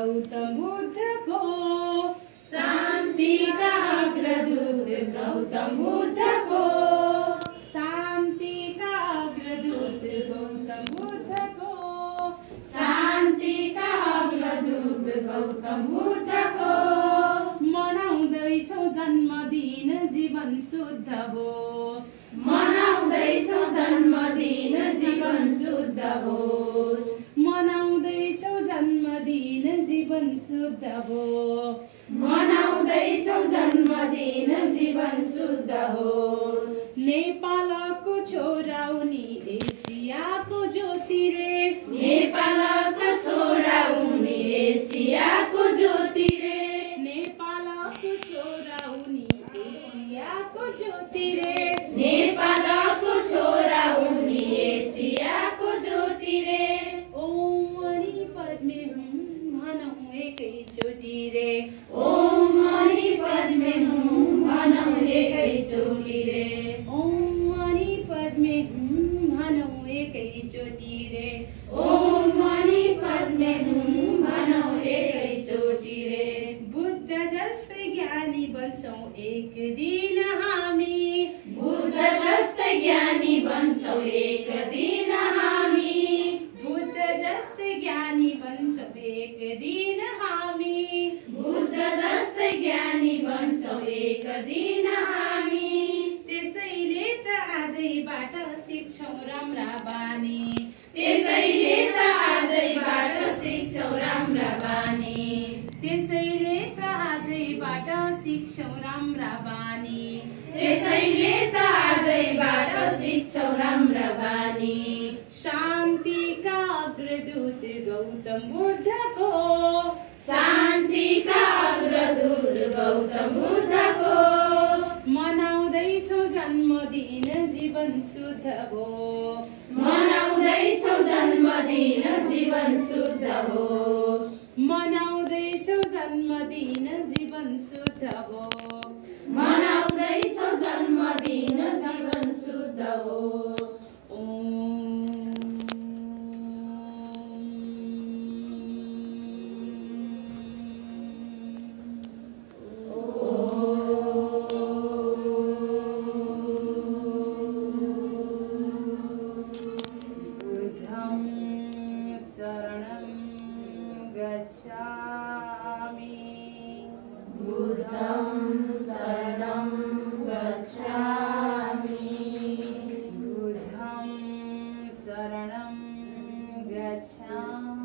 गौतम बुद्धको शान्तिका अग्रदूत गौतम बुद्धको शान्तिका अग्रदूत गौतम बुद्धको शान्तिका अग्रदूत गौतम बुद्धको मनाउँदैछौँ जन्मदिन जीवन शुद्ध हो मनाउँदैछौँ जन्मदिन जीवन शुद्ध होस् मनाउँदैछौँ जन्मदिन जीवन शुद्ध हो मनाउँदैछौँ जन्मदिन जीवन शुद्ध होस् नेपालको छोरा उनी एसियाको ज्योति रे नेपालको छोरा उनी एसियाको ज्योति रे नेपालको छोरा उनी एसियाको ज्योति रे नेपालको छोरा उनी एसियाको ज्योति रे ओम मणि पद्मे हुँ भनौँ एकैचोटि रे ओम मणि पद्मे हुँ भनौँ एकैचोटि रे ओम मणि पद्मे हुँ भनौँ एकैचोटि रे ओम मणि पद्मे हुँ भनौँ एकैचोटि रे बुद्ध जस्तै ज्ञानी बन्छौँ एक दिन हामी बुद्ध जस्तै ज्ञानी बन्छौँ एक दिन हामी बुद्ध जस्तै ज्ञानी बन्छौँ एक दिन हामी बुद्ध जस्तै ज्ञानी बन्छौँ एक दिन हामी त्यसैले त आजैबाट सिक्छौँ राम्रा बानी त्यसैले त आजैबाट सिक्छौँ राम्रा बानी त्यसैले त आजैबाट सिक्छौँ राम्रा बानी त्यसैले त आजैबाट सिक्छौँ राम्रा बानी शान्तिका अग्रदूत गौतम बुद्धको शान्तिका अग्रदूत गौतम बुद्धको मनाउँदैछौँ जन्मदिन जीवन शुद्ध हो मनाउँदैछौँ जन्मदिन जीवन शुद्ध हो मनाउँदैछौँ जन्मदिन जीवन शुद्ध हो मनाउँदैछौँ जन्मदिन जीवन शुद्ध होस् बुद्धं शरणं गच्छामि बुद्धं शरणं गच्छामि बुद्धं शरणं गच्छामि